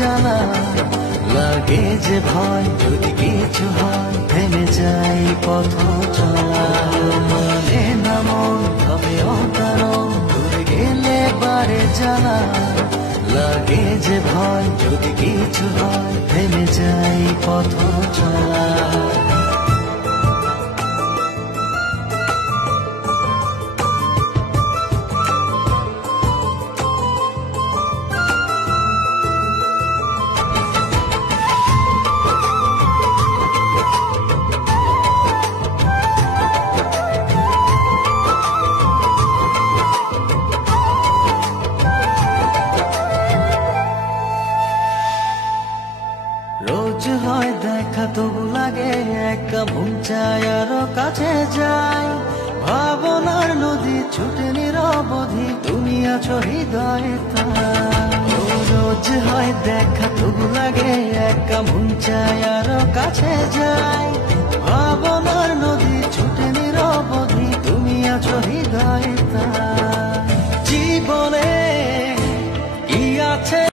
জ্বালা লাগে যে ভয় যদি কিছু হয় থেমে যাই পথ চলা মানে না মন তবে অকারণ দূরে গেলে বারে জ্বালা লাগে যে ভয় যদি কিছু হয় থেমে যাই পথ চলা রোজ হয় দেখা তবু লাগে একা মন চায় আরো কাছে যাই ভাবনার নদী ছুটে নিরবধি তুমি আছো হৃদয়ে তাই রোজ হয় দেখা তবু লাগে একা মন চায় আরো কাছে যাই ভাবনার নদী ছুটে নিরবধি তুমি আছো হৃদয়ে তাই